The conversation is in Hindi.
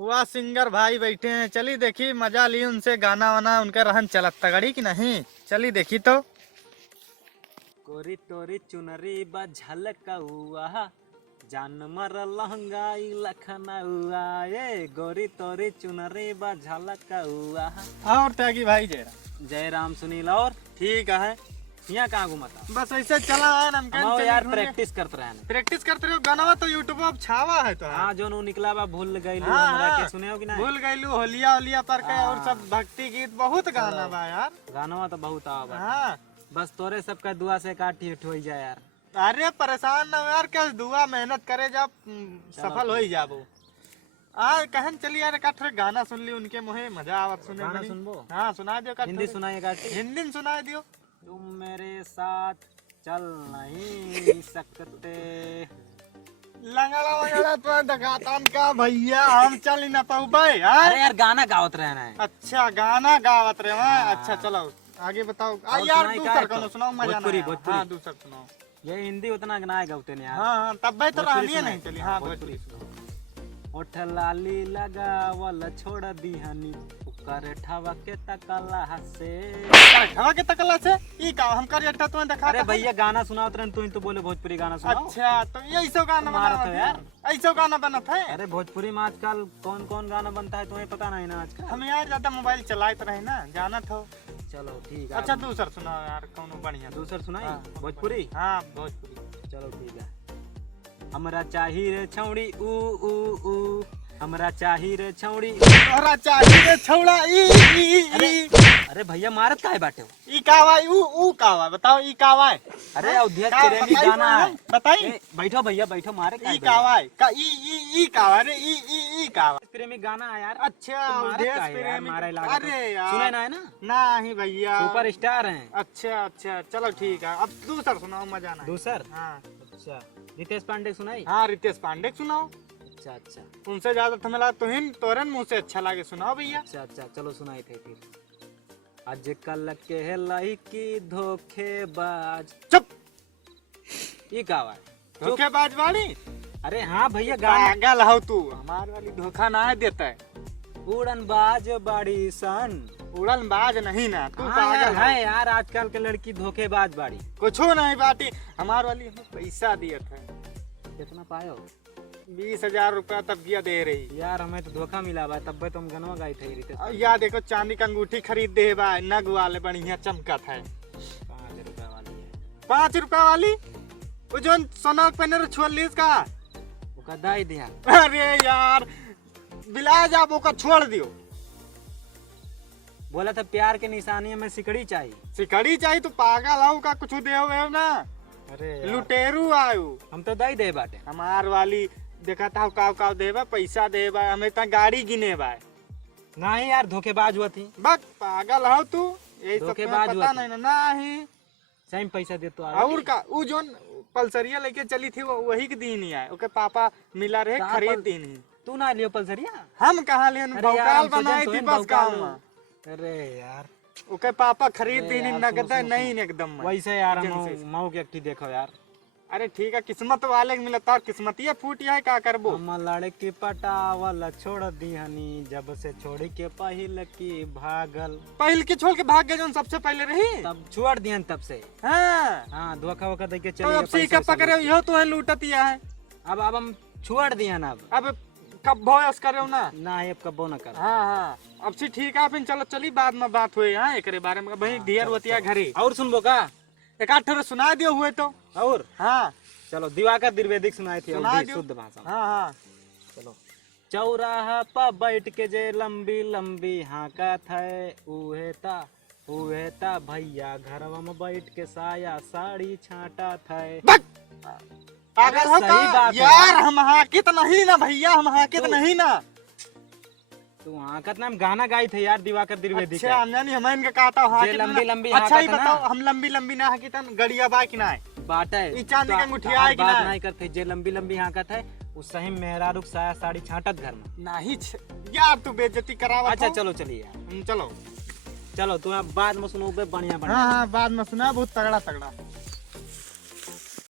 हुआ सिंगर भाई बैठे हैं, चली देखी मजा ली उनसे, गाना वाना उनका रहन चलत तगड़ी की नहीं, चली देखी तो। गोरी तोरी चुनरी बा झलकउआ जान मर लहंगाई लखनऊआ ये गोरी तोरी चुनरी बा झलकउआ। और त्यागी भाई जयराम। जयराम सुनील और ठीक है। यहाँ कहाँ घुमाता बस ऐसे चला है नमकीन हम चली यार ढूंढे। प्रैक्टिस करते रहने। प्रैक्टिस करते रहो, गाना तो यूट्यूब अब छावा है तो। हाँ जो नु निकला बा भूल गई हाँ, हमरा हाँ। के सुने हो कि नहीं? भूल गईलू होलिया होलिया पर के और सब भक्ति गीत बहुत गाना बा यार। गाना तो बहुत आवा हाँ बस तोरे सबका दुआ से काटी हो जाए यार। अरे परेशान ना हो यार, क्या दुआ मेहनत करे जब सफल हो ही जाबो। कहन चली यार का थोड़ा गाना सुन ली उनके मुहे मजा आवत सुने गाना बनी। सुनबो? हाँ सुना दियो का हिंदी सुनाइए काटी। हिंदी में सुना दियो। तुम मेरे साथ चल नहीं सकते। लंगड़ा वंगड़ा तो दिखाता का भैया, हम चल ही ना पाऊ भाई। अरे यार गाना गावत रहना है। अच्छा गाना गावत रहे हैं। अच्छा चलो आगे बताओ। और यार सुनाई दूसर का है कौन तो? सुनाओ, मजा ना भोजपुरी, आया। भोजपुरी। हाँ दूसर सुनाओ। ये हिंदी उतना गाना गावते नहीं यार। हाँ हाँ तब भाई तो भोजपुरी रहनी है नहीं सुनाई। चली। हाँ भोजपुरी भोजपुरी सुनाओ। ओठ लाली लगावल छोड़ दीहनी उकर ठवा के तकला से। हवा के तकला से ई का हम कर अट्टा तुम्हें दिखा। अरे भैया गाना सुनाओ तुरंत, तू ही तो बोले भोजपुरी गाना सुनाओ। अच्छा तो ये ऐसा गाना मारत बना हो यार। ऐसा गाना बनत है। अरे भोजपुरी में आजकल कौन कौन गाना बनता है तुम्हें पता नहीं ना आजकल। हम यार ज्यादा मोबाइल चलाए तो रहे ना, जानत हो। चलो ठीक है। अच्छा दूसर सुनाओ यार कौन बढ़िया। दूसर सुनाई हाँ, भोजपुरी। हाँ भोजपुरी। चलो ठीक है। हमरा चाही रे छौड़ी ऊ ऊ ऊ हमरा चाही रे छौड़ी। तोहरा चाहिए रे छौड़ा ई अरे भैया मारत काहे बाटे हो? ई कावा ऊ कावा बताओ ई कावा है। अरे अवधिया का- प्रेमी बताई गाना है। बताई। ए, बैठो भैया बैठो, मारे ई कावा है का ई कावा रे ई कावा। प्रेमी गाना है यार। अच्छा तो मारत देश काहे यार, प्रेमी। मारे लागा तो। अरे यार सुने ना है ना, नहीं भैया। सुपर स्टार हैं। अच्छा अच्छा चलो ठीक है, अब दूसर सुनाओ मजा ना। दूसर हाँ अच्छा रितेश पांडे सुनाई। हाँ रितेश पांडे सुनाओ। अच्छा अच्छा उनसे ज्यादा तो मिला तुहिन तोरन मुंह से अच्छा लागे, सुनाओ भैया। अच्छा अच्छा चलो सुनाई थे फिर। आजकल के लड़की धोखेबाज। चुप। ये गावा है। धोखेबाज वाली। अरे हाँ भैया गाना। पागल हो तू, हमारे वाली धोखा ना देता है। उड़न बाज बड़ी सन। उड़न बाज नहीं ना तू, हाँ पागल यार, है। है यार आजकल के लड़की धोखेबाज बाड़ी। कुछ नहीं बाटी, हमारे वाली हमें पैसा दिया था कितना पायो? 20,000 रुपया तब किया दे रही। यार हमें तो धोखा मिला बा, तब तुम गनवा गाई थे रितेश। और यार देखो चांदी का अंगूठी खरीद दे बा, नग वाले बढ़िया चमका था। 5 रुपया वाली है। 5 रुपया वाली वो जो सोना पहने 44 का। वो का दाई दिया। अरे यार बिला जा वो का छोड़ दियो। बोला था प्यार के निशानी में सिकड़ी चाहिए। सिकड़ी चाहिए तो पागल हो का, कुछ दे हो ना। अरे यार, लुटेरू आयु। हम तो दाई दे बाटे। हमार वाली देखा था काव देबा, पैसा देबा, हमें तो गाड़ी गिने बा। नहीं यार धोखेबाज हुआ थी। बक पागल हो तू, यही सब तुम्हें धोखेबाज पता हुआ नहीं ना। नहीं सही में पैसा दे तो और का वो जो पल्सरिया लेके चली थी वो वही के दिन ही आए, ओके पापा मिला रहे कहाँ खरीद पल- दिन ही। तू ना लियो पल्सरिया। हम कहाँ ले अरे यार, भौकाल हम सोचे बनाई तो थी इन बस भौकाल गाँव में। अरे यार ओके पापा खरीद अरे दिन ही यार, नगद सुनो, सुनो, नहीं एकदम में। वैसे यार एजेंसी से। मऊ के एकठी देखो यार। अरे ठीक है, किस्मत वाले के मिलता और किस्मत ये फूटी है, क्या करबो। हम लड़की पटावल छोड़ दीहनी जब से छोड़ी के पहिल की भागल। पहल के छोड़ के भाग गए जो सबसे पहले रही। तब छोड़ दियन तब से। हाँ हाँ धोखा वोखा दे के तो चली अब से का पकड़े यो तो है लूटतिया है। अब हम छोड़ दियन अब कब भोयस करे ना। ना ये कब्बो न कर। हाँ हाँ अब से ठीक है, फिर चलो चली बाद में बात हुए। हाँ एक बारे में भाई ढेर होतिया घरे। और सुनबो का? एक आठ ठो सुना दियो हुए तो। और हाँ चलो दिवाकर द्विवेदी सुनाई थी सुना अवधि दियो। शुद्ध भाषा में। हाँ हाँ चलो चौराहा पर बैठ के जे लंबी लंबी हाकत है उहे ता भैया घरवा में बैठ के साया साड़ी छाटा था। पागल हो सही का? बात है। यार हम हाकित नहीं ना भैया, हम हाकित तो- नहीं ना। तू हाकत नाम गाना गाई थे यार दिवाकर द्विवेदी अच्छा का। हम जानी हम इनके कहता हूँ हाकित लंबी ना। लंबी अच्छा ही हाकत है बताओ, ना। हम लंबी लंबी ना हाकित गड़िया बाइक ना है। बात है ई चांदी के अंगूठी तो आए कि बात ना? नहीं करते जे लंबी लंबी हाकत है उस सही मेहरारूक साया साड़ी छाटत घर में। नहीं यार तू बेइज्जती करावत अच्छा हो। चलो चलिए यार चलो चलो तुम बाद में सुनो बढ़िया बढ़िया। हाँ हाँ बाद में सुना बहुत तगड़ा तगड़ा।